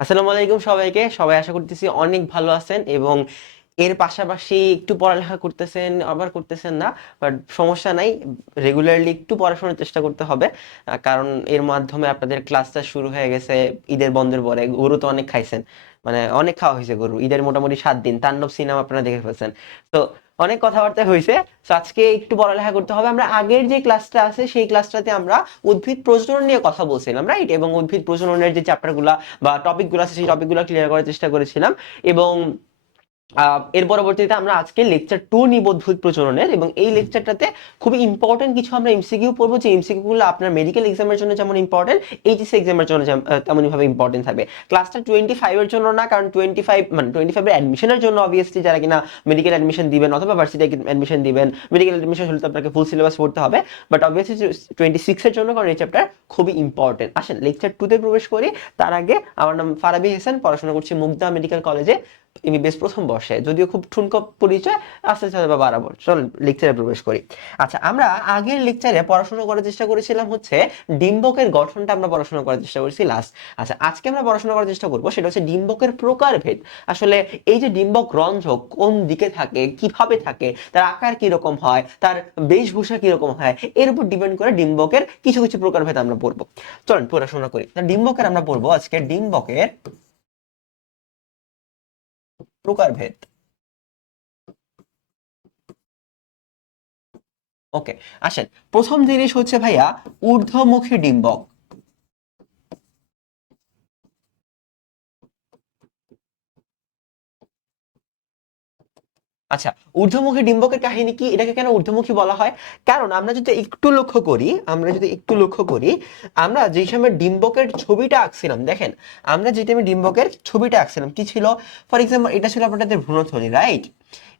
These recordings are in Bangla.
আসসালামু আলাইকুম সবাইকে। সবাই আশা করতেছি অনেক ভালো আছেন এবং এর পাশাপাশি একটু পড়ালেখা করতেছেন, আবার করতেছেন না, বাট সমস্যা নাই রেগুলারলি একটু পড়াশোনার চেষ্টা করতে হবে। কারণ এর মাধ্যমে আপনাদের ক্লাসটা শুরু হয়ে গেছে, ঈদের বন্ধের পরে। গরু তো অনেক খাইছেন মানে অনেক খাওয়া হয়েছে গরু, ঈদের মোটামুটি সাত দিন। তাণ্ডব সিনেমা আপনারা দেখে ফেলছেন। তো অনেক কথাবার্তা হয়েছে। আজকে একটু পড়ালেখা করতে হবে। আমরা আগের যে ক্লাসটা আছে, সেই ক্লাসটাতে আমরা উদ্ভিদ প্রজনন নিয়ে কথা বলছিলাম রাইট এবং উদ্ভিদ প্রজননের যে চ্যাপ্টারগুলো বা টপিকগুলো আছে, সেই টপিকগুলো ক্লিয়ার করার চেষ্টা করেছিলাম। এবং এর পরবর্তীতে আমরা আজকে লেকচার টু নিব উদ্ভিদ প্রজননের এবং এই লেকচারটাতে খুবই ইম্পর্টেন্ট কিছু আমরা এমসিকিউ পড়ব। যে এমসিকিউ গুলো আপনার মেডিকেল এক্সামের জন্য যেমন ইম্পর্টেন্ট এইচএসসি এক্সামের জন্য যেম- আহ, তেমনই ভাবে ইম্পর্টেন্ট থাকবে। ক্লাসটা টোয়েন্টি ফাইভের জন্য না কারণ টোয়েন্টি ফাইভ মানে টোয়েন্টি ফাইভের অ্যাডমিশনের জন্য অবভিয়াসলি যারা কিনা মেডিকেল অ্যাডমিশন দিবেন অথবা ভার্সিটি অ্যাডমিশন দিবেন মেডিকেল অ্যাডমিশন হলে তো আপনাকে ফুল সিলেবাস পড়তে হবে। বাট অবভিয়াসলি টোয়েন্টি সিক্সের জন্য কারণ এই চ্যাপ্টার খুবই ইম্পর্টেন্ট আসেন লেকচার টুতে প্রবেশ করি। তার আগে আমার নাম ফারাবি হোসেন পড়াশোনা করছি মুগদা মেডিকেল কলেজে এমবিবিএস প্রথম বর্ষে, যদিও খুব ঠুনকো পরিচয়, আস্তে আস্তে বাড়াবো। চল লেকচারে প্রবেশ করি। আচ্ছা আমরা আগের লেকচারে পড়াশোনা করার চেষ্টা করেছিলাম হচ্ছে ডিম্বকের গঠনটা আমরা পড়াশোনা করার চেষ্টা করেছি লাস্ট আচ্ছা আজকে আমরা পড়াশোনা করার চেষ্টা করব, সেটা হচ্ছে ডিম্বকের প্রকারভেদ। আসলে এই যে ডিম্বক রন্ধ্র কোন দিকে থাকে, কীভাবে থাকে, তার আকার কীরকম হয়, তার বেশভূষা কীরকম হয়, এর উপর ডিপেন্ড করে ডিম্বকের কিছু কিছু প্রকারভেদ আমরা পড়ব। চলেন, পড়াশোনা করি। ডিম্বকের আমরা পড়ব আজকে ডিম্বকের প্রকারভেদ। ওকে আসেন। প্রথম জিনিস হচ্ছে ভাইয়া ঊর্ধ্বমুখী ডিম্বক। আচ্ছা ঊর্ধ্বমুখী ডিম্বকের কাহিনী কি? এটাকে কেন ঊর্ধ্বমুখী বলা হয়? কারণ আমরা যদি একটু লক্ষ্য করি, আমরা যদি একটু লক্ষ্য করি, আমরা যে সময় ডিম্বকের ছবিটা আঁকছিলাম, দেখেন, আমরা যে টাইমে ডিম্বকের ছবিটা আঁকছিলাম, কি ছিল? ফর এক্সাম্পল এটা ছিল আপনাদের ভ্রূণথলি রাইট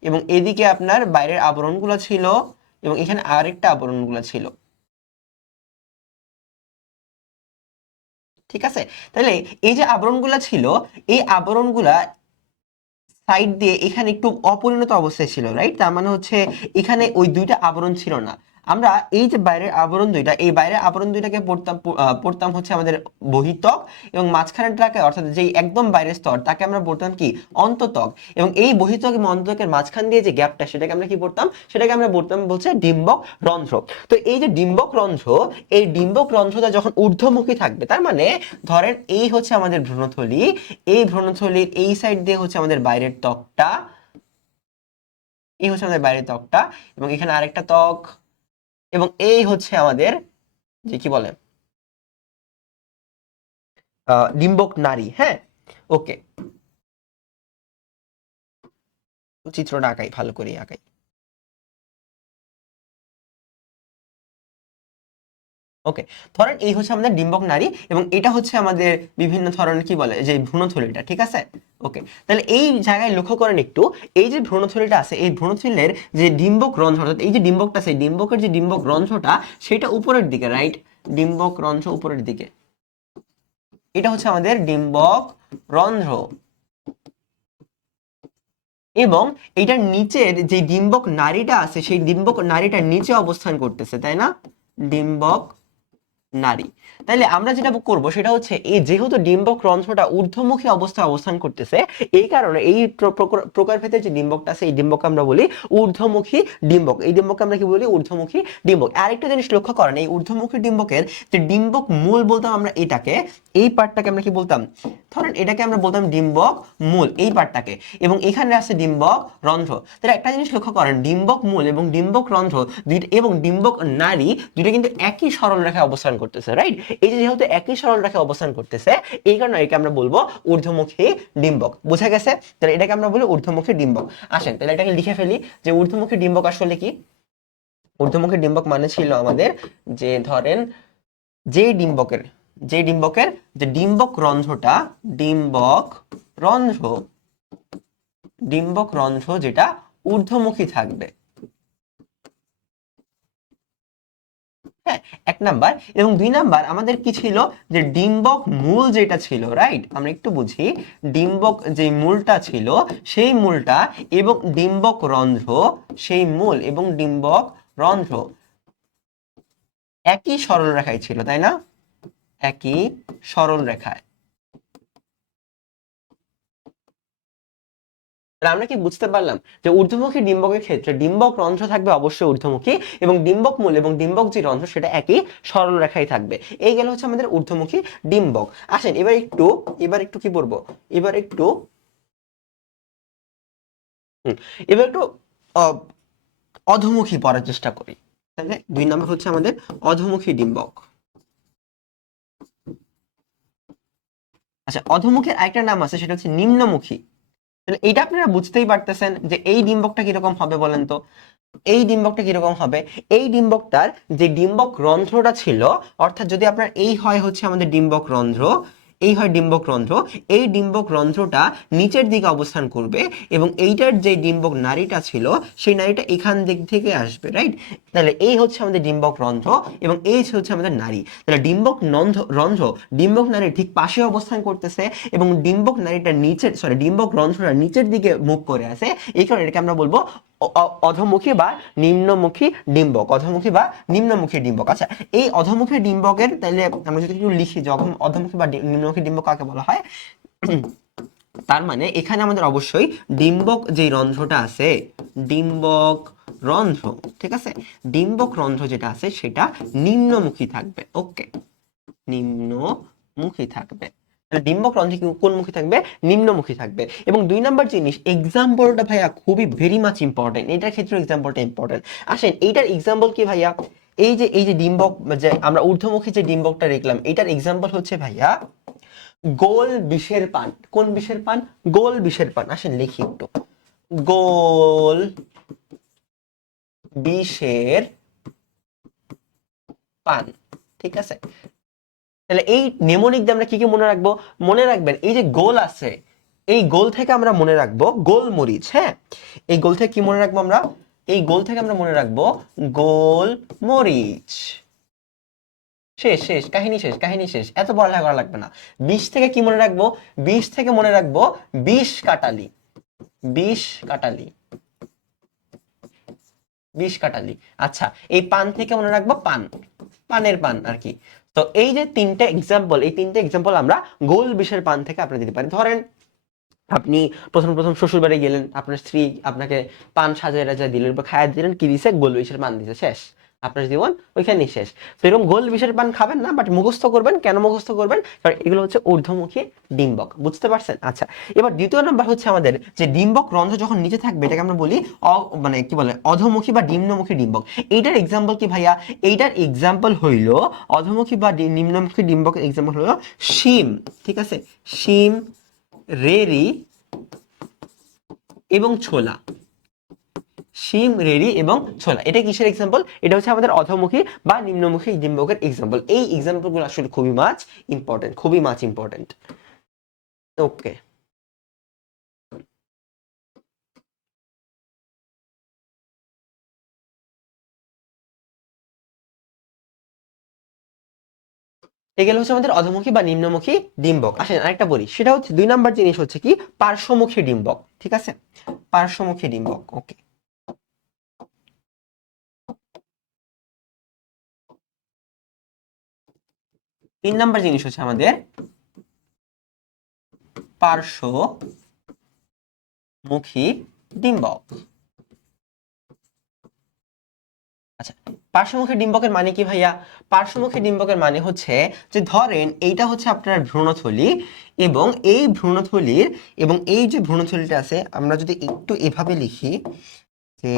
এবং এদিকে আপনার বাইরের আবরণগুলো ছিল, এবং এখানে আরেকটা আবরণগুলো ছিল। ঠিক আছে? তাহলে এই যে আবরণগুলা ছিল, এই আবরণগুলা সাইড দিয়ে এখানে একটু অপরিণত অবস্থায় ছিল রাইট তার মানে হচ্ছে এখানে ওই দুইটা আবরণ ছিল না। আমরা এই যে বাইরের আবরণ দুইটা, এই বাইরের আবরণ দুইটাকে পড়তাম পড়তাম হচ্ছে আমাদের বহিত্বক এবং মাঝখানেরটাকে অর্থাৎ যেই একদম বাইরের স্তর, তাকে আমরা পড়তাম কি? অন্ততক। এবং এই বহিত্বক এবং অন্ততকের মাঝখান দিয়ে যে গ্যাপটা, সেটাকে আমরা কি পড়তাম? সেটাকে আমরা পড়তাম বলছে ডিম্বক রন্ধ্র। তো এই যে ডিম্বক রন্ধ্র, এই ডিম্বক রন্ধ্রটা যখন ঊর্ধ্বমুখী থাকবে, তার মানে ধরেন এই হচ্ছে আমাদের ভ্রূণথলি, এই ভ্রূণথলির এই সাইড দিয়ে হচ্ছে আমাদের বাইরের ত্বকটা, এই হচ্ছে আমাদের বাইরের ত্বকটা এবং এখানে আরেকটা ত্বক। এবং এই হচ্ছে আমাদের যে কি বলে? ডিম্বক নারী হ্যাঁ? ওকে। চিত্রটা আঁকাই, ভালো করে আঁকাই। ওকে ধরেন এই হচ্ছে আমাদের ডিম্বক নারী এবং এটা হচ্ছে আমাদের বিভিন্ন ধরনের কি বলে, যে ভ্রূণথলিটা, ঠিক আছে? ওকে তাহলে এই জায়গায় লক্ষ্য করেন একটু, এই যে ভ্রূণথলিটা আছে, এই ভ্রূণথলির যে ডিম্বক রন্ধ্র, অর্থাৎ এই যে ডিম্বকটা এই ডিম্বকের যে ডিম্বক রন্ধ্রটা, সেটা উপরের দিকে রাইট ডিম্বক রন্ধ্র উপরের দিকে। এটা হচ্ছে আমাদের ডিম্বক রন্ধ্র। এবং এটার নিচের যে ডিম্বক নারীটা আছে, সেই ডিম্বক নারীটা নিচে অবস্থান করতেছে, তাই না? ডিম্বক নারী। তাইলে আমরা যেটা করব সেটা হচ্ছে, এই যেহেতু ডিম্বক রন্ধ্রটা ঊর্ধ্বমুখী অবস্থায় অবস্থান করতেছে, এই কারণে এই প্র- প্রকার- প্রকারভেদের যে ডিম্বকটা আছে, এই ডিম্বক আমরা বলি ঊর্ধ্বমুখী ডিম্বক। এই ডিম্বককে আমরা কি বলি? ঊর্ধ্বমুখী ডিম্বক। আরেকটা জিনিস লক্ষ্য করেন, এই ঊর্ধ্বমুখী ডিম্বকের যে ডিম্বক মূল বলতাম আমরা এটাকে এই পার্টটাকে আমরা কি বলতাম? ধরেন এটাকে আমরা বলতাম ডিম্বক মূল, এই পার্টটাকে। এবং এখানে আছে ডিম্বক রন্ধ্র। তাহলে একটা জিনিস লক্ষ্য করেন, ডিম্বক মূল এবং ডিম্বক রন্ধ্র দুইটা এবং ডিম্বক নারী দুইটা কিন্তু একই সরল রেখায় অবস্থান করতেছে রাইট এই যে যেহেতু একই সরল রেখায় অবস্থান করতেছে, এই কারণে একে আমরা বলব ঊর্ধ্বমুখী ডিম্বক। বোঝা গেছে? তাহলে এটাকে আমরা বলি ঊর্ধ্বমুখী ডিম্বক। আসেন, তাহলে এটাকে লিখে ফেলি যে ঊর্ধ্বমুখী ডিম্বক আসলে কি? ঊর্ধ্বমুখী ডিম্বক মানে ছিল আমাদের যে ধরেন যে ডিম্বকের যে ডিম্বকের, যে ডিম্বক রন্ধ্রটা, ডিম্বক রন্ধ্র ডিম্বক রন্ধ্র যেটা ঊর্ধ্বমুখী থাকবে। হ্যাঁ এক নাম্বার। এবং দুই নাম্বার, আমাদের কি ছিল? যে ডিম্বক মূল যেটা ছিল রাইট আমরা একটু বুঝি। ডিম্বক যে মূলটা ছিল, সেই মূলটা এবং ডিম্বক রন্ধ্র, সেই মূল এবং ডিম্বক রন্ধ্র একই সরল রেখায় ছিল, তাই না? একই সরল রেখায়। আমরা কি বুঝতে পারলাম যে ঊর্ধ্বমুখী ডিম্বকের ক্ষেত্রে ডিম্বক রন্ধ্র থাকবে অবশ্যই ঊর্ধ্বমুখী এবং ডিম্বক মূল এবং ডিম্বক যে রন্ধ্র সেটা একই সরল রেখায় থাকবে। এই গেল হচ্ছে আমাদের ঊর্ধ্বমুখী ডিম্বক। আসেন, এবার একটু এবার একটু কি বলব? এবার একটু এবার একটু অধোমুখী পড়ার চেষ্টা করি। তাহলে দুই নম্বর হচ্ছে আমাদের অধমুখী ডিম্বক। আচ্ছা অধমুখের আরেকটা নাম আছে, সেটা হচ্ছে নিম্নমুখী। তাহলে এইটা আপনারা বুঝতেই পারতেছেন যে এই ডিম্বকটা কীরকম হবে বলেন তো? এই ডিম্বকটা কীরকম হবে? এই ডিম্বকটার যে ডিম্বক রন্ধ্রটা ছিল, অর্থাৎ যদি আপনার এই হয় হচ্ছে আমাদের ডিম্বক রন্ধ্র এই হয় ডিম্বক রন্ধ্র। এই ডিম্বক রন্ধ্রটা নিচের দিকে অবস্থান করবে এবং এইটার যে ডিম্বক নারীটা ছিল, সেই নারীটা এখান দিক থেকে আসবে রাইট তাহলে এই হচ্ছে আমাদের ডিম্বক রন্ধ্র এবং এই হচ্ছে আমাদের নারী তাহলে ডিম্বক নন্ধ, রন্ধ্র ডিম্বক নারীর ঠিক পাশে অবস্থান করতেছে এবং ডিম্বক নারীটা নিচের সরি ডিম্বক রন্ধ্রটা নিচের দিকে মুখ করে আছে এই কারণে এটাকে আমরা বলব অধমুখী বা নিম্নমুখী ডিম্বক। অধমুখী বা নিম্নমুখী ডিম্বক। আচ্ছা এই অধমুখী ডিম্বকের তাহলে আমরা যদি একটু লিখি যে অধমুখী বা নিম্নমুখী ডিম্বক কাকে বলা হয়? তার মানে এখানে আমাদের অবশ্যই ডিম্বক যে রন্ধ্রটা আছে, ডিম্বক রন্ধ্র, ঠিক আছে? ডিম্বক রন্ধ্র যেটা আছে সেটা নিম্নমুখী থাকবে, ওকে? নিম্নমুখী থাকবে। তাহলে ডিম্বক কোন মুখী থাকবে? নিম্নমুখী থাকবে। এবং দুই নম্বর জিনিস এক্সাম্পলটা ভাইয়া খুবই ভেরি মাচ ইম্পর্টেন্ট এটার ক্ষেত্রে এক্সাম্পলটা ইম্পর্টেন্ট আসেন, এইটার এক্সাম্পল কি ভাইয়া? এই যে এই যে ডিম্বক যে আমরা ঊর্ধ্বমুখী যে ডিম্বকটা দেখলাম, এটার এক্সাম্পল হচ্ছে ভাইয়া গোল বিষের পান। কোন বিষের পান? গোল বিষের পান। আসেন, লিখি একটু। গোল বিষের পান। ঠিক আছে? তাহলে এই নেমোনিক দিয়ে আমরা কি কি মনে রাখব? মনে রাখবেন, এই যে গোল আছে, এই গোল থেকে আমরা মনে রাখব গোল মরিচ হ্যাঁ? এই গোল থেকে কি মনে রাখব আমরা? এই গোল থেকে আমরা মনে রাখব গোল মরিচ শেষ শেষ, কাহিনী শেষ কাহিনী শেষ, এত পড়ালেখা করা লাগবে না। বিষ থেকে কি মনে রাখব? বিষ থেকে মনে রাখব বিষ কাটালি বিষ কাটালি বিষ কাটালি। আচ্ছা এই পান থেকে মনে রাখব পান, পানের পান আর কি। তো এই যে তিনটে এক্সাম্পল এই তিনটে এক্সাম্পল আমরা গোল বিষের পান থেকে আপনি দিতে পারেন ধরেন, আপনি প্রথম প্রথম শ্বশুর বাড়ি গেলেন, আপনার স্ত্রী আপনাকে পান সাজায় রাজা দিলেন, বা খায়া দিলেন, কি দিছে? গোল বিষের পান দিছে, শেষ। আপনার জীবন ওইখানেই শেষ। তো এরকম গোল বিষের পান খাবেন না বাট মুখস্থ করবেন। কেন মুখস্থ করবেন? কারণ এগুলো হচ্ছে ঊর্ধ্বমুখী ডিম্বক। বুঝতে পারছেন? আচ্ছা এবার দ্বিতীয় নাম্বার হচ্ছে আমাদের যে ডিম্বক রন্ধ্র যখন নিচে থাকবে, এটাকে আমরা বলি মানে কি বলে, অধমুখী বা নিম্নমুখী ডিম্বক। এইটার এক্সাম্পল কি ভাইয়া? এইটার এক্সাম্পল হইল অধমুখী বা নিম্নমুখী ডিম্বকের এক্সাম্পল হলো শিম, ঠিক আছে? শিম, রেরি এবং ছোলা। শিম রেডি এবং ছোলা। এটা কিসের এক্সাম্পল এটা হচ্ছে আমাদের অধমুখী বা নিম্নমুখী ডিম্বকের এক্সাম্পল এই এক্সাম্পলগুলো আসলে খুবই মাছ ইম্পর্টেন্ট খুবই মাছ ইম্পর্টেন্ট ওকে এগুলো হচ্ছে আমাদের অধমুখী বা নিম্নমুখী ডিম্বক। আসেন আরেকটা বলি। সেটা হচ্ছে, দুই নাম্বার জিনিস হচ্ছে কি? পার্শ্বমুখী ডিম্বক। ঠিক আছে? পার্শ্বমুখী ডিম্বক। ওকে তিন নাম্বার জিনিস হচ্ছে আমাদের পার্শ্বমুখী ডিম্বক আচ্ছা পার্শ্বমুখী ডিম্বকের মানে কি ভাইয়া? পার্শ্বমুখী ডিম্বকের মানে হচ্ছে যে ধরেন এইটা হচ্ছে আপনার ভ্রূণথলি এবং এই ভ্রূণথলির এবং এই যে ভ্রূণথলিটা আছে, আমরা যদি একটু এভাবে লিখি যে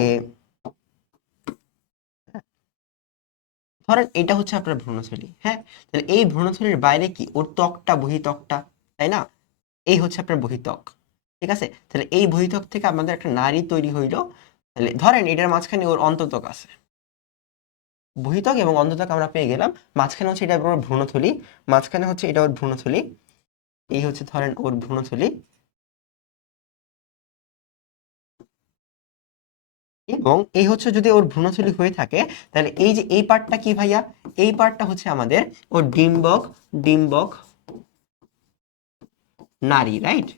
ধরেন এটা হচ্ছে আপনার ভ্রূণথলি হ্যাঁ? তাহলে এই ভ্রূণথলির বাইরে কি? ওর ত্বকটা বহিত্বকটা তাই না? এই হচ্ছে আপনার বহিত্বক ঠিক আছে? তাহলে এই বহিত্বক থেকে আমাদের একটা নারী তৈরি হইল, তাহলে ধরেন এটার মাঝখানে ওর অন্ততক আছে। বহিতক এবং অন্ততক আমরা পেয়ে গেলাম, মাঝখানে হচ্ছে এটা ওর ভ্রূণথলি, মাঝখানে হচ্ছে এটা ওর ভ্রূণথলি, এই হচ্ছে ধরেন ওর ভ্রূণথলি। এবং এই হচ্ছে যদি ওর ভ্রূণথলি হয়ে থাকে, তাহলে এই যে এই পার্টটা কি ভাইয়া? এই পার্টটা হচ্ছে আমাদের ওর ডিম্বক ডিম্বক নারী রাইট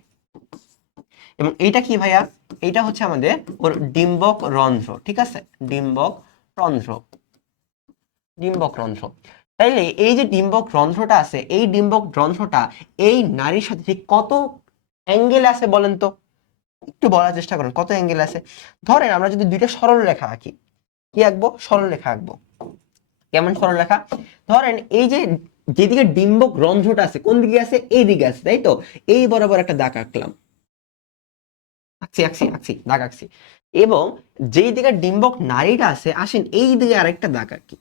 এবং এইটা কি ভাইয়া? এইটা হচ্ছে আমাদের ওর ডিম্বক রন্ধ্র, ঠিক আছে? ডিম্বক রন্ধ্র ডিম্বক রন্ধ্র। তাইলে এই যে ডিম্বক রন্ধ্রটা আছে, এই ডিম্বক রন্ধ্রটা এই নারীর সাথে ঠিক কত অ্যাঙ্গেল আছে বলেন তো? একটু বলার চেষ্টা করেন, কত অ্যাঙ্গেল আছে? ধরেন আমরা যদি দুইটা সরল রেখা আঁকি, কি আঁকবো? সরল রেখা আঁকবো। কেমন সরল রেখা ধরেন এই যে যেদিকে ডিম্বক রন্ধ্রটা আছে, কোন দিকে আছে? এই দিকে আছে, তাই তো? এই বরাবর একটা দাগ আঁকলাম। আঁকছি আঁকছি আঁকছি, দাগ আঁকছি। এবং যেই দিকে ডিম্বক নারীটা আছে, আসেন এই দিকে আরেকটা দাগ আঁকি।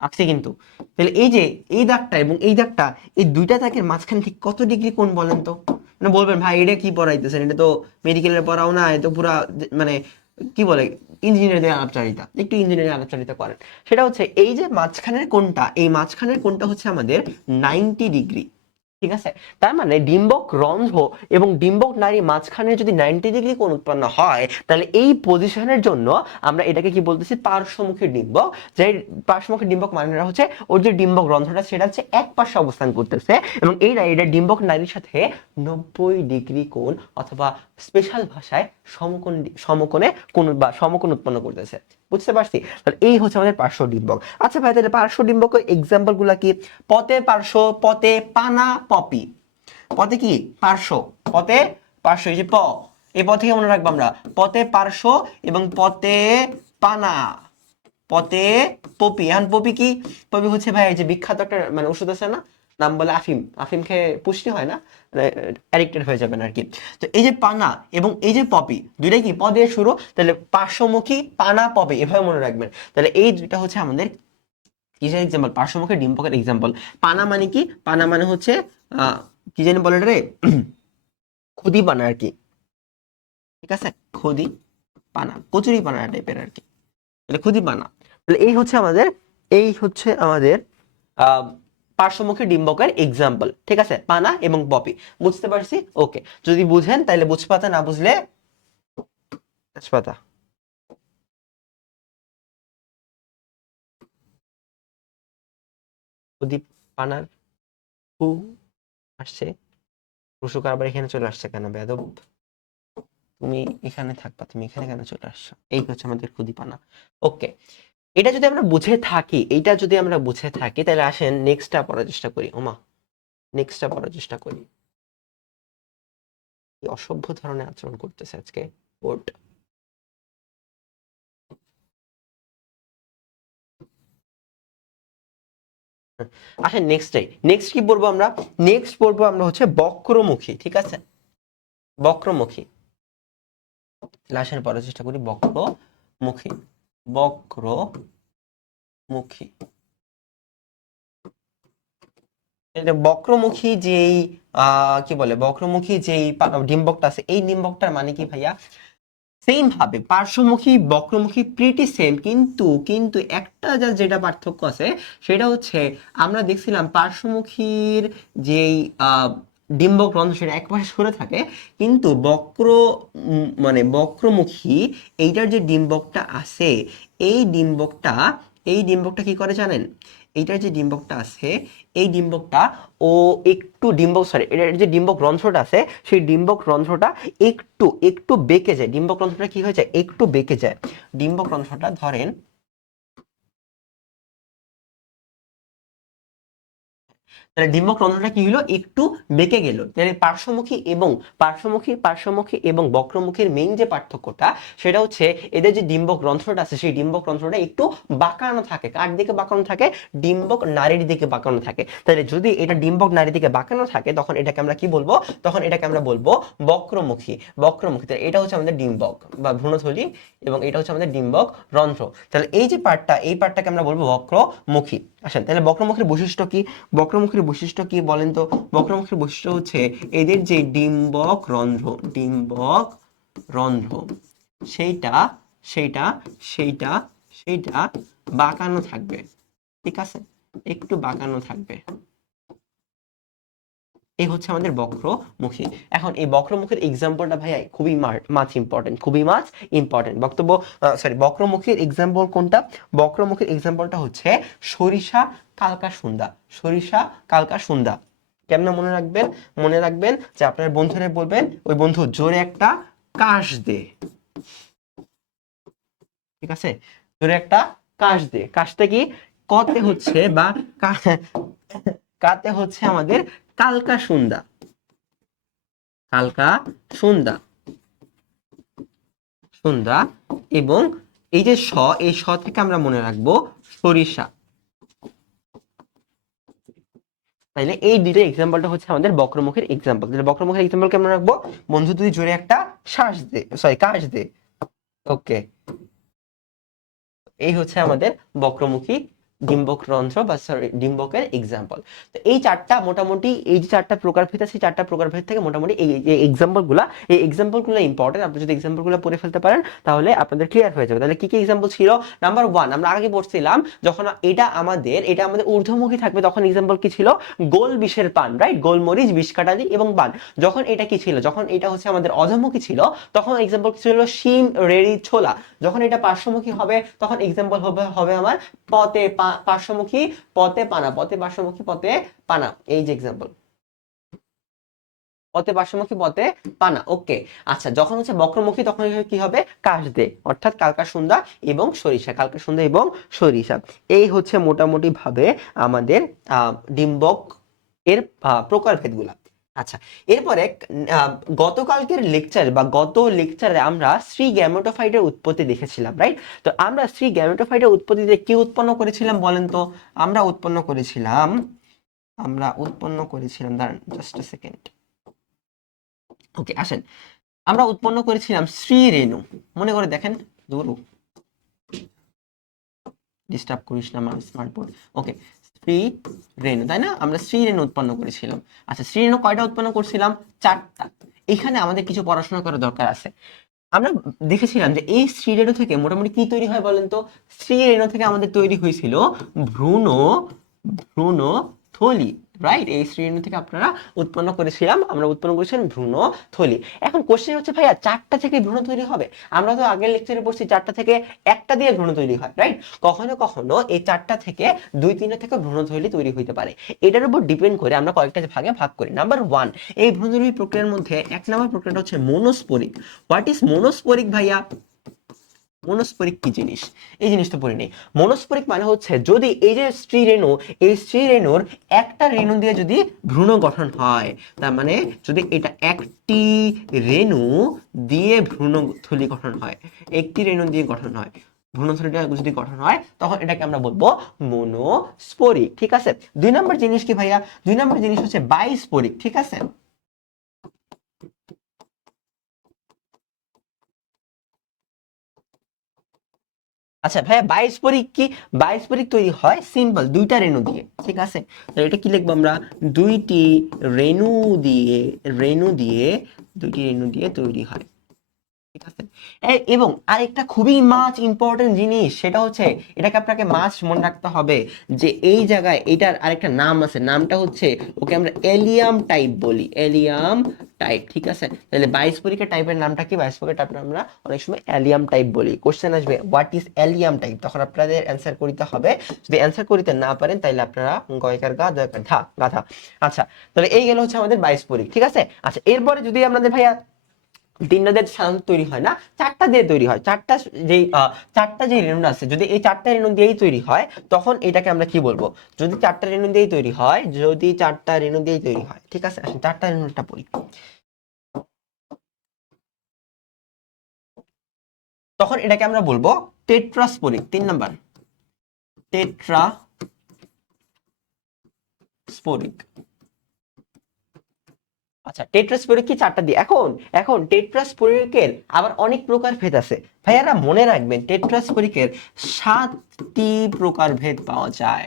আঁকছি কিন্তু। তাহলে এই যে এই দাগটা এবং এই দাগটা, এই দুইটা দাগের মাঝখানে ঠিক কত ডিগ্রি কোণ বলেন তো? মানে বলবেন, ভাই, এটা কি পড়াইতেছেন? এটা তো মেডিকেলের পড়াও না এটা পুরা মানে কি বলে ইঞ্জিনিয়ারদের আলাপচারিতা, একটু ইঞ্জিনিয়ারিং আলাপচারিতা করেন। সেটা হচ্ছে, এই যে মাঝখানের কোনটা এই মাঝখানের কোনটা হচ্ছে আমাদের নাইনটি ডিগ্রি ঠিক আছে? তার মানে ডিম্বক রন্ধ্র এবং ডিম্বক নারী মাঝখানে যদি নাইনটি ডিগ্রি কোণ উৎপন্ন হয়, তাহলে এই পজিশনের জন্য আমরা এটাকে কি বলতেছি? পার্শ্বমুখী ডিম্বক। যে পার্শ্বমুখী ডিম্বক মানে হচ্ছে, ওর যে ডিম্বক রন্ধ্রটা, সেটা হচ্ছে এক পাশে অবস্থান করতেছে এবং এই এটা ডিম্বক নারীর সাথে নব্বই ডিগ্রি কোণ অথবা স্পেশাল ভাষায় সমকোণ, সমকোণে কোণ বা সমকোণ উৎপন্ন করতেছে। বুঝতে পারছি? তাহলে এই হচ্ছে আমাদের পার্শ্ব ডিম্বক। আচ্ছা ভাই, তাহলে পার্শ্ব এক্সাম্পলগুলা কি? পতে পার্শ্ব পতে পানা, পপি। পতে কি? পার্শ্ব। পতে পার্শ্ব, এই যে প। এই পথে মনে রাখব আমরা? পতে পার্শ্ব এবং পতে পানা। পতে পপি। এখন পপি কি? পপি হচ্ছে ভাই, এই যে বিখ্যাত একটা মানে ওষুধ আছে না? নাম বলে আফিম। আফিম খেয়ে পুষ্টি হয় না? অ্যাডিক্টেড হয়ে যাবেন আর কি। তো এই যে পানা এবং এই যে পপি দুইটাই কি? প দিয়ে শুরু তাহলে পার্শ্বমুখী পানা পপি এভাবে মনে রাখবেন। তাহলে এই দুইটা হচ্ছে আমাদের কিসের এক্সাম্পল পার্শ্বমুখী ডিম্পকের এক্সাম্পল পানা মানে কি? পানা মানে হচ্ছে কি জানি বলে রে খুদি পানা আর কি। ঠিক আছে? খুদি পানা কচুরি পানা টাইপের আর কি। তাহলে খুদি পানা। তাহলে এই হচ্ছে আমাদের এই হচ্ছে আমাদের আহ, পার্শ্বমুখী ডিম্বকের এক্সাম্পল ঠিক আছে? পানা এবং পপি। বুঝতে পারছি? ওকে যদি বুঝেন তাহলে বুঝপাতা না বুঝলে তেজপাতা। প্রদীপ পানার হু আসছে। রুসুকার আবার এখানে চলে আসছে কেন? বেদব। তুমি এখানে থাকবা, তুমি এখানে কেন চলে আসছো? এই হচ্ছে আমাদের খুদিপানা ওকে এটা যদি আমরা বুঝে থাকি, এইটা যদি আমরা বুঝে থাকি, তাহলে আসেন নেক্সটটা পড়ার চেষ্টা করি। ওমা নেক্সটটা পড়ার চেষ্টা করি। অসভ্য ধরনের আচরণ করতেছে আজকে, বোর্ড। আসেন নেক্সটটাই নেক্সট কি পড়ব আমরা? নেক্সট পড়ব আমরা হচ্ছে বক্রমুখী, ঠিক আছে? বক্রমুখী। আসেন পড়ার চেষ্টা করি বক্রমুখী। বক্রমুখী। এটা বক্রমুখী যেই কি বলে? বক্রমুখী যেই ডিম্বকটা আছে, এই ডিম্বকটার মানে কি ভাইয়া? সেম ভাবে পার্শ্বমুখী, বক্রমুখী প্রিটি সেম কিন্তু কিন্তু একটা যা, যেটা পার্থক্য আছে, সেটা হচ্ছে আমরা দেখছিলাম পার্শ্বমুখীর যেই ডিম্বক রন্ধ্র সেটা একপাশে সরে থাকে, কিন্তু বক্র মানে বক্রমুখী এইটার যে ডিম্বকটা আছে, এই ডিম্বকটা এই ডিম্বকটা কি করে জানেন? এইটার যে ডিম্বকটা আছে, এই ডিম্বকটা ও একটু ডিম্বক সরি এটার যে ডিম্বক রন্ধ্রটা আছে, সেই ডিম্বক রন্ধ্রটা একটু একটু বেঁকে যায়। ডিম্বক রন্ধ্রটা কি হয়ে যায়? একটু বেঁকে যায়। ডিম্বক রন্ধ্রটা ধরেন তাহলে ডিম্বক রন্ধ্রটা কি হলো? একটু বেঁকে গেল। তাহলে পার্শ্বমুখী এবং পার্শ্বমুখী পার্শ্বমুখী এবং বক্রমুখীর মেইন যে পার্থক্যটা, সেটা হচ্ছে এদের যে ডিম্বক রন্ধ্রটা আছে, সেই ডিম্বক রন্ধ্রটা একটু বাঁকানো থাকে। কার দিকে বাঁকানো থাকে? ডিম্বক নারীর দিকে বাঁকানো থাকে। তাহলে যদি এটা ডিম্বক নারীর দিকে বাঁকানো থাকে, তখন এটাকে আমরা কি বলব? তখন এটাকে আমরা বলব বক্রমুখী বক্রমুখী। তাহলে এটা হচ্ছে আমাদের ডিম্বক বা ভ্রূণথলি এবং এটা হচ্ছে আমাদের ডিম্বক রন্ধ্র। তাহলে এই যে পার্টটা, এই পার্টটাকে আমরা বলব বক্রমুখী। আসেন, তাহলে বক্রমুখীর বৈশিষ্ট্য কি? বক্রমুখীর বৈশিষ্ট্য কি বলেন তো? বক্রমুখের বৈশিষ্ট্য হচ্ছে এদের যে ডিম্বক রন্ধ্র ডিম্বক রন্ধ্র, সেইটা সেইটা সেইটা সেইটা বাঁকানো থাকবে। ঠিক আছে? একটু বাঁকানো থাকবে। এই হচ্ছে আমাদের বক্রমুখী। এখন এই বক্রমুখীর এক্সাম্পলটা ভাইয়া খুবই মাছ ইম্পর্টেন্ট খুবই মাছ ইম্পর্টেন্ট বক্তব্য সরি বক্রমুখীর এক্সাম্পল কোনটা? বক্রমুখীর এক্সাম্পলটা হচ্ছে সরিষা, কালকা, সুন্দা। সরিষা, কালকা, সুন্দা। কেমন মনে রাখবেন? মনে রাখবেন যে আপনার বন্ধুরা বলবেন, ওই বন্ধু জোরে একটা কাশ দে। ঠিক আছে? জোরে একটা কাশ দে। কাশটা কি? কতে হচ্ছে বা কাতে হচ্ছে আমাদের কালকা সুন্দা কালকা সুন্দা সন্ধ্যা এবং এই যে স, এই স থেকে আমরা মনে রাখব সরিষা। তাইলে এই দুটো এক্সাম্পলটা হচ্ছে আমাদের বক্রমুখের এক্সাম্পল তাহলে বক্রমুখের এক্সাম্পল কেমন রাখব। বন্ধু, তুই জোরে একটা শ্বাস দে সরি কাশ দে। ওকে এই হচ্ছে আমাদের বক্রমুখী ডিম্বক রন্ধ্র বা সরি ডিম্বকের এক্সাম্পল তো এই চারটা মোটামুটি, এই যে চারটা প্রকারভেদ আছে চারটা প্রকারভেদ থেকে মোটামুটি এই যে এক্সাম্পলগুলো এই এক্সাম্পলগুলো ইম্পর্টেন্ট আপনি যদি এক্সাম্পলগুলো পড়ে ফেলতে পারেন, তাহলে আপনাদের ক্লিয়ার হয়ে যাবে। তাহলে কি কি এক্সাম্পল ছিল? নাম্বার ওয়ান আমরা আগে পড়ছিলাম যখন এটা আমাদের এটা আমাদের ঊর্ধ্বমুখী থাকবে তখন এক্সাম্পল কি ছিল? গোল বিষের পান রাইট গোলমরিচ, বিষ কাটালি এবং পান যখন এটা কি ছিল? যখন এটা হচ্ছে আমাদের অধমুখী ছিল, তখন এক্সাম্পল কি ছিল? শিম, রেড়ি, ছোলা। যখন এটা পার্শ্বমুখী হবে, তখন এক্সাম্পল হবে হবে আমার পতে পা- পার্শ্বমুখী পথে পানা পথে পার্শ্বমুখী পথে পানা এই যে এক্সাম্পল পথে পার্শ্বমুখী পথে পানা ওকে আচ্ছা যখন হচ্ছে বক্রমুখী তখন কি হবে? কাশ দে অর্থাৎ কালকা সন্ধ্যা এবং সরিষা কালকা সন্ধ্যা এবং সরিষা। এই হচ্ছে মোটামুটি ভাবে আমাদের আহ, ডিম্বক এর প্রকারভেদগুলা। আচ্ছা এরপরে গতকালকের লেকচার বা গত লেকচারে আমরা শ্রী গ্যামেটোফাইটের উৎপত্তি দেখেছিলাম রাইট তো আমরা শ্রী গ্যামেটোফাইটের উৎপত্তিতে কি উৎপন্ন করেছিলাম বলেন তো? আমরা উৎপন্ন করেছিলাম, আমরা উৎপন্ন করেছিলাম, দাঁড়ান জাস্ট সেকেন্ড ওকে আসেন। আমরা উৎপন্ন করেছিলাম শ্রী রেণু। মনে করে দেখেন দূর ডিস্টার্ব করিস না আমার স্মার্টবোর্ড ওকে শ্রী রেণু তাই না? আমরা শ্রী রেণু উৎপন্ন করেছিলাম। আচ্ছা শ্রী রেণু কয়টা উৎপন্ন করছিলাম? চারটা। এখানে আমাদের কিছু পড়াশোনা করার দরকার আছে। আমরা দেখেছিলাম যে এই শ্রী রেণু থেকে মোটামুটি কি তৈরি হয় বলেন তো? শ্রী রেণু থেকে আমাদের তৈরি হয়েছিল ভ্রূণ ভ্রূণ থলি। রাইট এই শ্রেণি থেকে আপনারা উৎপন্ন করেছিলাম। আমরা উৎপন্ন করেছিলাম ভ্রূণ থলি। এখন কোশ্চেন হচ্ছে, ভাইয়া, চারটা থেকে ভ্রূণ তৈরি হবে? আমরা তো আগের লেকচারে পড়ছি, চারটা থেকে একটা দিয়ে ভ্রূণ তৈরি হয় রাইট কখনো কখনো এই চারটা থেকে দুই তিনটা থেকে ভ্রূণ থলি তৈরি হইতে পারে। এটার উপর ডিপেন্ড করে আমরা কয়েকটা ভাগে ভাগ করি। নাম্বার ওয়ান এই ভ্রূণ থলি প্রক্রিয়ার মধ্যে, এক নম্বর প্রক্রিয়াটা হচ্ছে মনোস্পোরিক হোয়াট ইজ মনোস্পোরিক ভাইয়া? মনস্পরিক কি জিনিস? এই জিনিসটা পড়ে নেই। মনস্পরিক মানে হচ্ছে যদি এই যে স্ত্রী রেণু, এই স্ত্রী রেণুর একটা রেণু দিয়ে যদি ভ্রূণ গঠন হয়, তার মানে যদি এটা একটি রেণু দিয়ে ভ্রূণ থলি গঠন হয়, একটি রেণু দিয়ে গঠন হয় ভ্রূণথলিটা যদি গঠন হয়, তখন এটাকে আমরা বলব মনোস্পরিক, ঠিক আছে? দুই নম্বর জিনিস কি ভাইয়া? দুই নম্বর জিনিস হচ্ছে বাইস্পরিক, ঠিক আছে? আচ্ছা ভাইয়া বাইস্পরিক কি? বাইস্পরিক তৈরি হয় সিম্পল দুইটা রেণু দিয়ে, ঠিক আছে? তাহলে এটা কি লিখব আমরা? দুইটি রেণু দিয়ে রেণু দিয়ে, দুইটি রেণু দিয়ে তৈরি হয়। ঠিক আছে? এবং আরেকটা খুবই মাছ ইম্পর্টেন্ট জিনিস, সেটা হচ্ছে এটাকে আপনাকে মাছ মনে রাখতে হবে যে এই জায়গায় এটার আরেকটা নাম আছে। নামটা হচ্ছে ওকে আমরা এলিয়াম টাইপ বলি। এলিয়াম টাইপ ঠিক আছে? তাহলে বাইশপরিকা টাইপের নামটা কি? বাইশপরিকা টাইপ আমরা অনেক সময় অ্যালিয়াম টাইপ বলি। কোশ্চেন আসবে হোয়াট ইজ অ্যালিয়াম টাইপ তখন আপনাদের অ্যান্সার করিতে হবে। যদি অ্যান্সার করিতে না পারেন তাহলে আপনারা গয়কার গা, দয়কার ধা গাধা। আচ্ছা তাহলে এই গেল হচ্ছে আমাদের বাইশপরিক ঠিক আছে? আচ্ছা এরপরে যদি আপনাদের ভাইয়া তিনটা দিয়ে সাধারণত তৈরি হয় না, চারটা দিয়ে তৈরি হয়। চারটা যেই চারটা যে রেণু আছে, যদি এই চারটা রেণু দিয়েই তৈরি হয়, তখন এটাকে আমরা কি বলব? যদি চারটা রেণু দিয়েই তৈরি হয়, যদি চারটা রেণু দিয়েই তৈরি হয়, ঠিক আছে? আসেন, চারটা রেণুটা পড়ি। তখন এটাকে আমরা বলব টেট্রাস্পোরিক তিন নাম্বার। টেট্রা স্পোরিক আচ্ছা টেট্রাস্পোরিক কি চারটা দিয়ে? এখন এখন টেট্রাস্পোরিকের আবার অনেক প্রকার ভেদ আছে। ভাইয়ারা, মনে রাখবেন টেট্রাস্পোরিকের সাতটি প্রকার ভেদ পাওয়া যায়।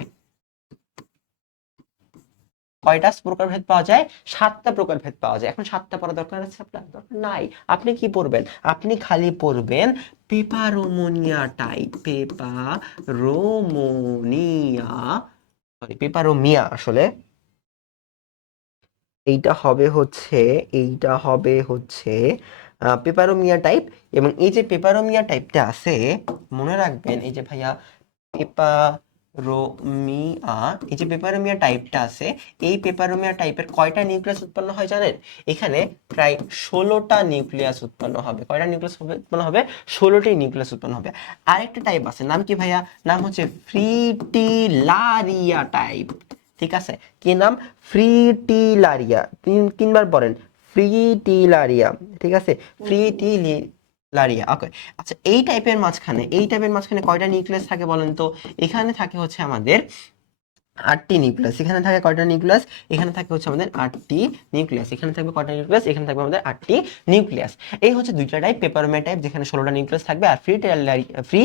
কয়টা প্রকার ভেদ পাওয়া যায়? সাতটা প্রকার ভেদ পাওয়া যায়। এখন সাতটা পড়া দরকার আছে আপনার? দরকার নাই। আপনি কি পড়বেন? আপনি খালি পড়বেন পেপারোমোনিয়া টাইপ পেপারোমোনিয়া সরি পেপারোমিয়া আসলে। এইটা হবে হচ্ছে, এইটা হবে হচ্ছে পেপারোমিয়া টাইপ এবং এই যে পেপারোমিয়া টাইপটা আছে, মনে রাখবেন এই যে ভাইয়া পেপারোমিয়া এই যে পেপারোমিয়া টাইপটা আছে, এই পেপারোমিয়া টাইপের কয়টা নিউক্লিয়াস উৎপন্ন হয় জানেন? এখানে প্রায় ষোলোটা নিউক্লিয়াস উৎপন্ন হবে। কয়টা নিউক্লিয়াস উৎপন্ন হবে? ষোলোটি নিউক্লিয়াস উৎপন্ন হবে। আরেকটা টাইপ আছে, নাম কি ভাইয়া? নাম হচ্ছে ফ্রিটিলারিয়া টাইপ ঠিক আছে? কি নাম? ফ্রিটিলারিয়া। তিন, তিনবার পড়েন। ফ্রিটিলারিয়া। ঠিক আছে? ফ্রিটিলি লারিয়া ওকে আচ্ছা এই টাইপের মাঝখানে, এই টাইপের মাঝখানে কয়টা নিউক্লিয়াস থাকে বলেন তো? এখানে থাকে হচ্ছে আমাদের আটটি নিউক্লিয়াস। এখানে থাকে কয়টা নিউক্লিয়াস? এখানে থাকে হচ্ছে আমাদের আটটি নিউক্লিয়াস। এখানে থাকবে কয়টা নিউক্লিয়াস? এখানে থাকবে আমাদের আটটি নিউক্লিয়াস। এই হচ্ছে দুইটা টাইপ পেপারমে টাইপ যেখানে ষোলোটা নিউক্লিয়াস থাকবে, আর ফ্রি ফ্রি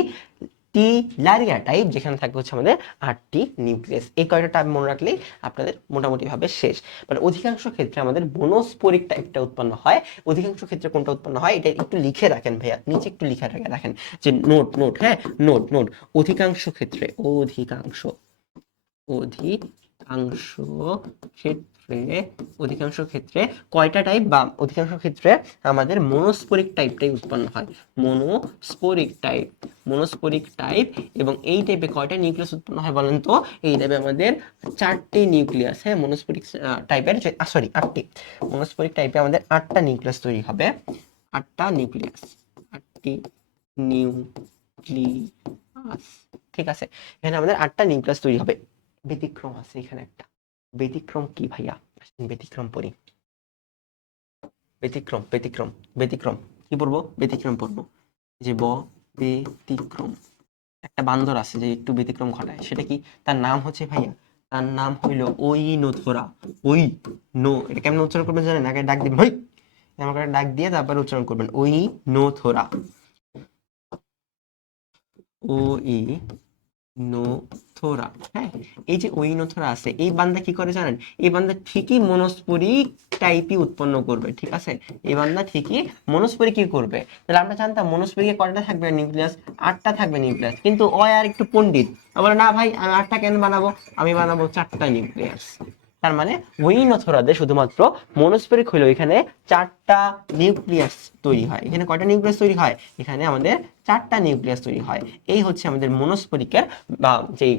টি লারিয়া টাইপ যেখানে থাকবে হচ্ছে আমাদের আটটি নিউক্লিয়াস। এই কয়টা টাইপ মনে রাখলেই আপনাদের মোটামুটি ভাবে শেষ। বাট অধিকাংশ ক্ষেত্রে আমাদের বনস্পরিক টাইপটা উৎপন্ন হয়। অধিকাংশ ক্ষেত্রে কোনটা উৎপন্ন হয়? এটা একটু লিখে রাখেন ভাইয়া। নিচে একটু লিখে রাখেন রাখেন যে নোট নোট হ্যাঁ? Note note. অধিকাংশ ক্ষেত্রে, অধিকাংশ অধিকাংশ ক্ষেত্রে অধিকাংশ ক্ষেত্রে কয়টা টাইপ বা অধিকাংশ ক্ষেত্রে আমাদের মনোস্পোরিক টাইপটাই উৎপন্ন হয়। মনোস্পোরিক টাইপ মনোস্পোরিক টাইপ এবং এই টাইপে কয়টা নিউক্লিয়াস উৎপন্ন হয় বলেন তো? এই টাইপে আমাদের চারটি নিউক্লিয়াস হ্যাঁ? মনোস্পোরিক টাইপের সরি আটটি। মনোস্পোরিক টাইপে আমাদের আটটা নিউক্লিয়াস তৈরি হবে। আটটা নিউক্লিয়াস আটটি নিউক্লিয়াস ঠিক আছে? এখানে আমাদের আটটা নিউক্লিয়াস তৈরি হবে। ব্যতিক্রম আছে এখানে একটা। ব্যতিক্রম কি ভাইয়া? ব্যতিক্রম পড়ি। ব্যতিক্রম ব্যতিক্রম ব্যতিক্রম। কি পড়ব? ব্যতিক্রম পড়ব। যে ব, ব্যতিক্রম। একটা বান্দর আছে যে একটু ব্যতিক্রম ঘটায়। সেটা কি? তার নাম হচ্ছে ভাইয়া, তার নাম হইল ওই নোথরা ওই নো, এটা কেমন উচ্চারণ করবেন জানেন? আগে ডাক দিবেন। হই আমাকে ডাক দিয়ে তারপর উচ্চারণ করবেন। ওই নোথরা ও ই নোথোরা হ্যাঁ এই যে ওই নোথোরা আছে, এই বান্দা কি করে জানেন? এই বান্দা ঠিকই মনস্পরিক টাইপই উৎপন্ন করবে, ঠিক আছে? এই বান্দা ঠিকই মনস্পরি কি করবে? তাহলে আমরা জানতাম মনস্পরিকে কয়টা থাকবে? নিউক্লিয়াস আটটা থাকবে নিউক্লিয়াস। কিন্তু ও আর একটু পণ্ডিত। বলে, না ভাই, আমি আটটা কেন বানাবো? আমি বানাবো চারটা নিউক্লিয়াস। তার মানে ওই নথরাদের শুধুমাত্র মনোস্পেরিক হলো এখানে চারটা নিউক্লিয়াস তৈরি হয়। এখানে কয়টা নিউক্লিয়াস তৈরি হয়? এখানে আমাদের চারটা নিউক্লিয়াস তৈরি হয়। এই হচ্ছে আমাদের মনোস্পরিকের বা যেই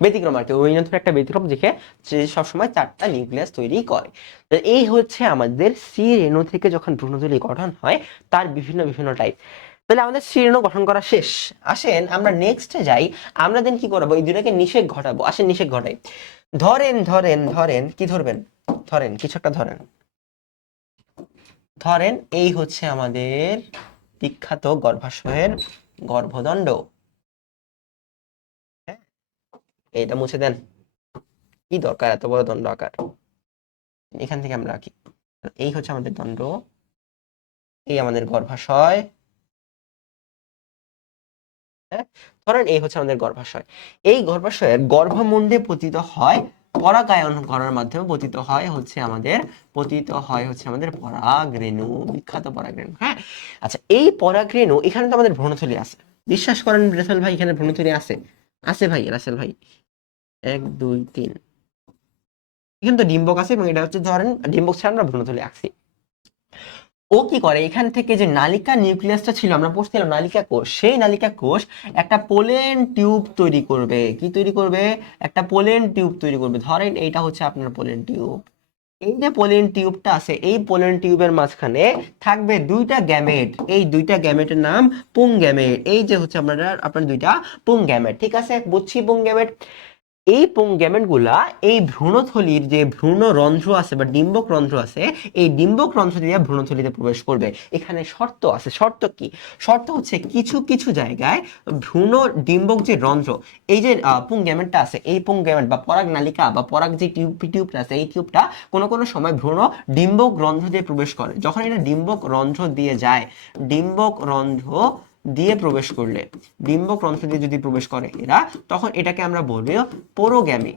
ব্যতিক্রম আর কি ওই নথর একটা ব্যতিক্রম দেখে যে সবসময় চারটা নিউক্লিয়াস তৈরি করে। এই হচ্ছে আমাদের সি রেণু থেকে যখন ভ্রূণথলি গঠন হয়, তার বিভিন্ন বিভিন্ন টাইপ তাহলে আমাদের সি গঠন করা শেষ। আসেন আমরা নেক্সটে যাই। আমরা দেন কি করব? এই দুটাকে নিষেধ ঘটাবো। আসেন নিষেধ ঘটাই। ধরেন ধরেন ধরেন, কি ধরবেন? ধরেন, কিছু একটা ধরেন। ধরেন, এই হচ্ছে আমাদের বিখ্যাত গর্ভাশয়ের গর্ভদণ্ড। হ্যাঁ এইটা মুছে দেন। কি দরকার, এত বড় দণ্ড আকার? এখান থেকে আমরা রাখি। এই হচ্ছে আমাদের দণ্ড। এই আমাদের গর্ভাশয়। হ্যাঁ ধরেন এই হচ্ছে আমাদের গর্ভাশয়। এই গর্ভাশয়ের গর্ভমুণ্ডে পতিত হয়, পরাগায়ন করার মাধ্যমে পতিত হয় হচ্ছে আমাদের, পতিত হয় হচ্ছে আমাদের পরাগরেণু, বিখ্যাত পরাগরেণু হ্যাঁ? আচ্ছা এই পরাগরেণু, এখানে তো আমাদের ভ্রূণথলি আছে। বিশ্বাস করেন রাসেল ভাই, এখানে ভ্রূণথলি আছে? আছে ভাই, রাসেল ভাই। এক, দুই, তিন। এখানে তো ডিম্বক আছে এবং এটা হচ্ছে ধরেন, ডিম্বক ছাড়া আমরা ভ্রূণথলি আছি ও কি করে? এখান থেকে যে নালিকা নিউক্লিয়াসটা ছিল, আমরা পড়ছিলাম নালিকা কোষ, সেই নালিকা কোষ একটা পোলেন টিউব তৈরি করবে। কি তৈরি করবে? একটা পোলেন টিউব তৈরি করবে। ধরেন এইটা হচ্ছে আপনার পোলেন টিউব। এই যে পোলেন টিউবটা আছে, এই পোলেন টিউবের মাঝখানে থাকবে দুইটা গ্যামেট। এই দুইটা গ্যামেটের নাম পুং গ্যামেট। এই যে হচ্ছে আপনার আপনার দুইটা পুং গ্যামেট। ঠিক আছে? বুঝছি পুং গ্যামেট? এই পুং গ্যামেটগুলা এই ভ্রূণথলির যে ভ্রূণ রন্ধ্র আছে বা ডিম্বক রন্ধ্র আছে, এই ডিম্বক রন্ধ্র দিয়ে ভ্রূণথলিতে প্রবেশ করবে। এখানে শর্ত আছে। শর্ত কি? শর্ত হচ্ছে কিছু কিছু জায়গায় ভ্রূণ ডিম্বক যে রন্ধ্র, এই যে পুং আছে, এই পুং বা পরাগ নালিকা বা পরাগ যে টিউব, টিউবটা আছে, এই টিউবটা কোনো কোনো সময় ভ্রূণ ডিম্বক রন্ধ্র দিয়ে প্রবেশ করে। যখন এটা ডিম্বক রন্ধ্র দিয়ে যায়, ডিম্বক রন্ধ্র দিয়ে প্রবেশ করলে ডিম্বক রন্ধ্র দিয়ে যদি প্রবেশ করে এরা, তখন এটাকে আমরা বলব পোরোগ্যামি।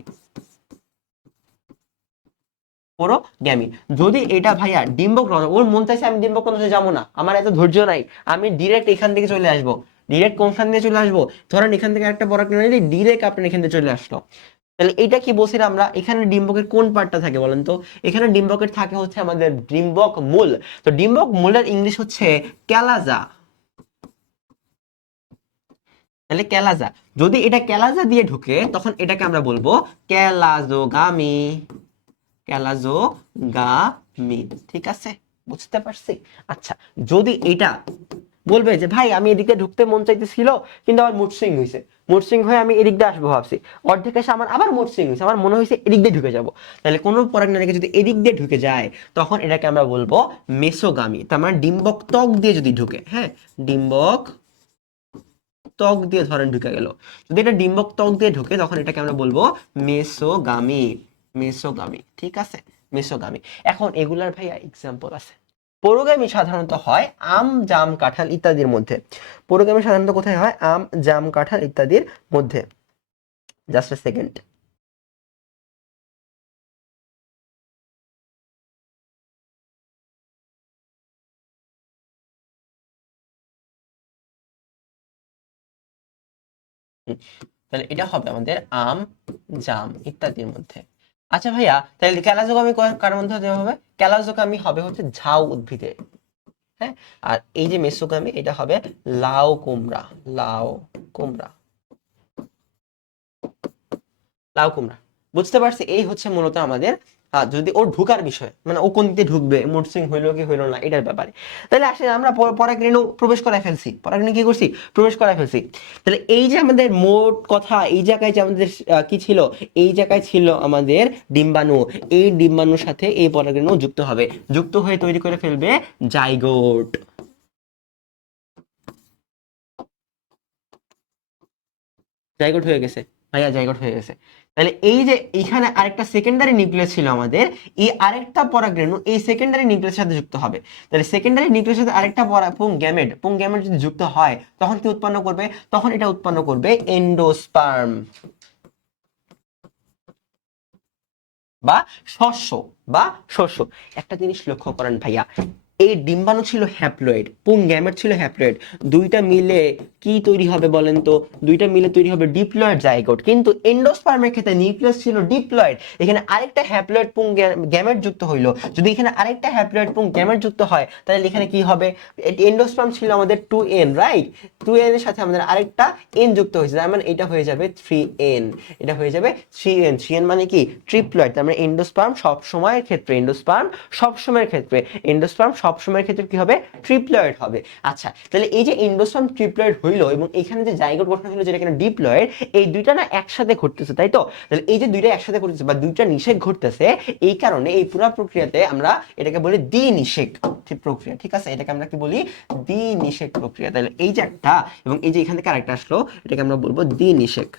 পোরোগ্যামি। যদি এটা ভাইয়া ডিম্বক রন্ধ্র ওর মন চাইছে আমি ডিম্বক রন্ধ্রে যাব না, আমার এত ধৈর্য নাই, আমি ডিরেক্ট এখান থেকে চলে আসব। ডিরেক্ট কোনখান দিয়ে চলে আসব? ধরেন এখান থেকে একটা পরাগ নিলে ডিরেক্ট আপনার এখান থেকে চলে আসলো। তাহলে এটা কি বলছিলাম আমরা? এখানে ডিম্বকের কোন পার্টটা থাকে বলেন তো? এখানে ডিম্বকের থাকে হচ্ছে আমাদের ডিম্বক মূল। তো ডিম্বক মূলের ইংলিশ হচ্ছে ক্যালাজা। তাহলে ক্যালাজা যদি এটা ক্যালাজা দিয়ে ঢুকে, তখন এটাকে আমরা বলব ক্যালাজোগামী ক্যালাজোগামী ঠিক আছে? বুঝতে পারছি? আচ্ছা যদি এটা বলবে যে, ভাই, আমি এদিকে ঢুকতে মন চাইতেছিল, কিন্তু আমার মুড সুইং হয়েছে মুড সুইং হয়ে আমি এদিক দিয়ে আসব ভাবছি। অর্ধেক এসে আমার আবার মুড সুইং হয়েছে আমার মনে হয়েছে এদিক দিয়ে ঢুকে যাব। তাহলে কোনো পরাগনালীকা যদি এদিক দিয়ে ঢুকে যায়, তখন এটাকে আমরা বলব মেসোগামী। তার মানে ডিম্বক ত্বক দিয়ে যদি ঢুকে হ্যাঁ? ডিম্বক ত্বক দিয়ে ধরেন ঢুকে গেল। যদি এটা ডিম্বক ত্বক দিয়ে ঢুকে, তখন এটাকে আমরা বলব মেসোগামি। মেসোগামি, ঠিক আছে? মেসোগামি। এখন এগুলার ভাইয়া এক্সাম্পল আছে। পরোগামি সাধারণত হয় আম, জাম, কাঁঠাল ইত্যাদির মধ্যে। পরোগামি সাধারণত কোথায় হয়? আম, জাম, কাঁঠাল ইত্যাদির মধ্যে। জাস্ট সেকেন্ড তাহলে এটা হবে আমাদের আম, জাম ইত্যাদির মধ্যে। আচ্ছা ভাইয়া, তাহলে ক্যালাজোগামী কার মধ্যে হবে? হবে হচ্ছে ঝাউ উদ্ভিদে। হ্যাঁ? আর এই যে মেসোগামী, এটা হবে লাউ কুমড়া লাউ কুমড়া। লাউ কুমড়া। বুঝতে পারছি? এই হচ্ছে মূলত আমাদের আহ, যদি ওর ঢুকার বিষয় মানে ও কোন দিকে ঢুকবে মুড সুইং হইল কি হইল না এটার ব্যাপারে। তাহলে আসলে আমরা পরাগরেণু প্রবেশ করায় ফেলছি। পরাগরেণু কি করছি? প্রবেশ করায় ফেলছি। তাহলে এই যে আমাদের মোট কথা এই জায়গায় যে আমাদের কি ছিল? এই জায়গায় ছিল আমাদের ডিম্বাণু। এই ডিম্বাণুর সাথে এই পরাগরেণু যুক্ত হবে। যুক্ত হয়ে তৈরি করে ফেলবে জাইগোট। জাইগোট হয়ে গেছে। ভাইয়া জাইগোট হয়ে গেছে। তাহলে এই যে এখানে আরেকটা সেকেন্ডারি নিউক্লিয়াস ছিল আমাদের, এই আরেকটা পরাগরেণু এই সেকেন্ডারি নিউক্লিয়াসের সাথে যুক্ত হবে। তাহলে সেকেন্ডারি নিউক্লিয়াসের সাথে আরেকটা পরা, পুং গ্যামেট পুং গ্যামেট যদি যুক্ত হয়, তখন কি উৎপন্ন করবে? তখন এটা উৎপন্ন করবে এন্ডোস্পার্ম বা শস্য বা শস্য। একটা জিনিস লক্ষ্য করেন ভাইয়া এই ডিম্বাণু ছিল হ্যাপ্লয়েড পুং গ্যামেট ছিল হ্যাপ্লয়েড দুইটা মিলে কি তৈরি হবে বলেন তো? দুইটা মিলে তৈরি হবে ডিপ্লয়েড জাইগোট কিন্তু এন্ডোস্পার্মের ক্ষেত্রে নিউক্লিয়াস ছিল ডিপ্লয়েড এখানে আরেকটা হ্যাপ্লয়েড পুং গ্যামেট যুক্ত হইল। যদি এখানে আরেকটা হ্যাপ্লয়েড পুং গ্যামেট যুক্ত হয়, তাহলে এখানে কি হবে? এন্ডোস্পার্ম ছিল আমাদের two N right two N এর সাথে আমাদের আরেকটা এন যুক্ত হয়েছে। তার মানে এটা হয়ে যাবে থ্রি এন এটা হয়ে যাবে থ্রি এন থ্রি এন মানে কি? ট্রিপ্লয়েড তার মানে এন্ডোস্পার্ম সব সময়ের ক্ষেত্রে এন্ডোস্পার্ম সব সময়ের ক্ষেত্রে এন্ডোস্পার্ম সব সময়ের ক্ষেত্রে কি হবে? ট্রিপ্লয়েড হবে। আচ্ছা তাহলে এই যে এন্ডোস্পার্ম ট্রিপ্লয়েড হইল এবং এখানে যে জাইগোট গঠন হলো যেটা কিনা ডিপ্লয়েড, এই দুইটা না একসাথে ঘটতেছে, তাই তো? তাহলে এই যে দুইটা একসাথে ঘটতেছে বা দুইটা নিষেক ঘটতেছে, এই কারণে এই পুরো প্রক্রিয়াতে আমরা এটাকে বলি দ্বি নিষেক প্রক্রিয়া, ঠিক আছে? এটাকে আমরা কি বলি? দ্বি নিষেক প্রক্রিয়া। তাহলে এই যে একটা এবং এই যে এখান থেকে আসলো, এটাকে আমরা বলব দ্বি নিষেক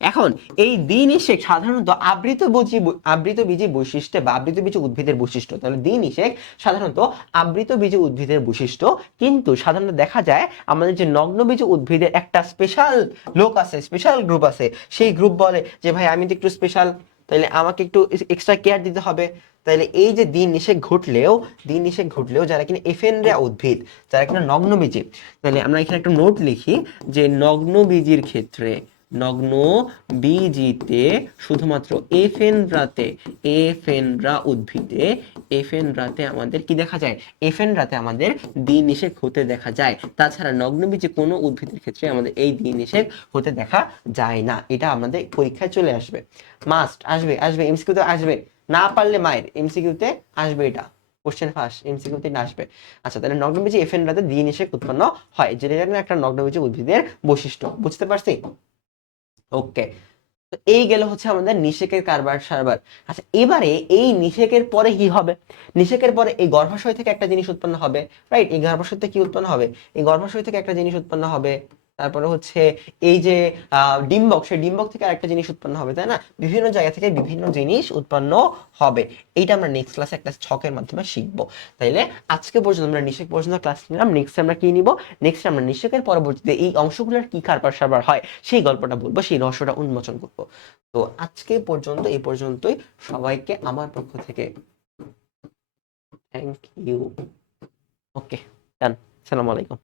এখন এই দ্বিনিষেক সাধারণত আবৃত বীজি আবৃত বীজি বৈশিষ্ট্যে বা আবৃত বীজ উদ্ভিদের বৈশিষ্ট্য, তাহলে দ্বিনিষেক সাধারণত আবৃত বীজ উদ্ভিদের বৈশিষ্ট্য, কিন্তু সাধারণত দেখা যায় আমাদের যে নগ্ন বীজ উদ্ভিদের একটা স্পেশাল লোক আছে স্পেশাল গ্রুপ আছে, সেই গ্রুপ বলে যে, ভাই, আমি তো একটু স্পেশাল তাহলে আমাকে একটু এক্সট্রা কেয়ার দিতে হবে। তাহলে এই যে দিন নিষেক ঘটলেও, দিন নিষেক ঘটলেও যারা কিনা এফেনরা উদ্ভিদ, যারা কিনা নগ্ন বীজি তাহলে আমরা এখানে একটা নোট লিখি যে, নগ্ন বীজির ক্ষেত্রে নগ্ন বীজিতে শুধুমাত্র এফেনরাতে, এফেনরা উদ্ভিদে, এফেনরাতে আমাদের কি দেখা যায়? এফেনরাতে আমাদের দিন নিষেক হতে দেখা যায়। তাছাড়া নগ্ন বীজে কোনো উদ্ভিদের ক্ষেত্রে আমাদের এই দিন নিষেক হতে দেখা যায় না। এটা আমাদের পরীক্ষায় চলে আসবে। মাস্ট আসবে আসবে এমসিকিউতে আসবে। না পারলে মায়ের এমসিকিউতে আসবে এটা। কোশ্চেন ফার্স্ট এমসিকিউতে না আসবে। আচ্ছা তাহলে নগ্ন নগ্নবীজি এফেনরাতে নিষেক উৎপন্ন হয়। যেটা একটা নগ্নবীজি উদ্ভিদের বৈশিষ্ট্য। বুঝতে পারছি? ওকে। তো এই গেল হচ্ছে আমাদের নিষেকের কারবার সারবার। আচ্ছা এবারে এই নিষেকের পরে কি হবে? নিষেকের পরে এই গর্ভাশয় থেকে একটা জিনিস উৎপন্ন হবে রাইট এই গর্ভাশয় থেকে কি উৎপন্ন হবে? এই গর্ভাশয় থেকে একটা জিনিস উৎপন্ন হবে তারপরে হচ্ছে এই যে ডিম্বক সেই ডিম্বক থেকে আরেকটা জিনিস উৎপন্ন হবে, তাই না? বিভিন্ন জায়গা থেকে বিভিন্ন জিনিস উৎপন্ন হবে। এইটা আমরা নেক্সট ক্লাসে একটা ছকের মাধ্যমে শিখব। তাইলে আজকে পর্যন্ত আমরা নিষেক পর্যন্ত ক্লাস নিলাম। নেক্সট আমরা কি নিব? নেক্সট আমরা নিষেকের পরবর্তীতে এই অংশগুলোর কি কারবার সারবার হয়, সেই গল্পটা বলব, সেই রহস্যটা উন্মোচন করব। তো আজকে পর্যন্ত এই পর্যন্তই সবাইকে আমার পক্ষ থেকে থ্যাংক ইউ ওকে ডান সালাম আলাইকুম।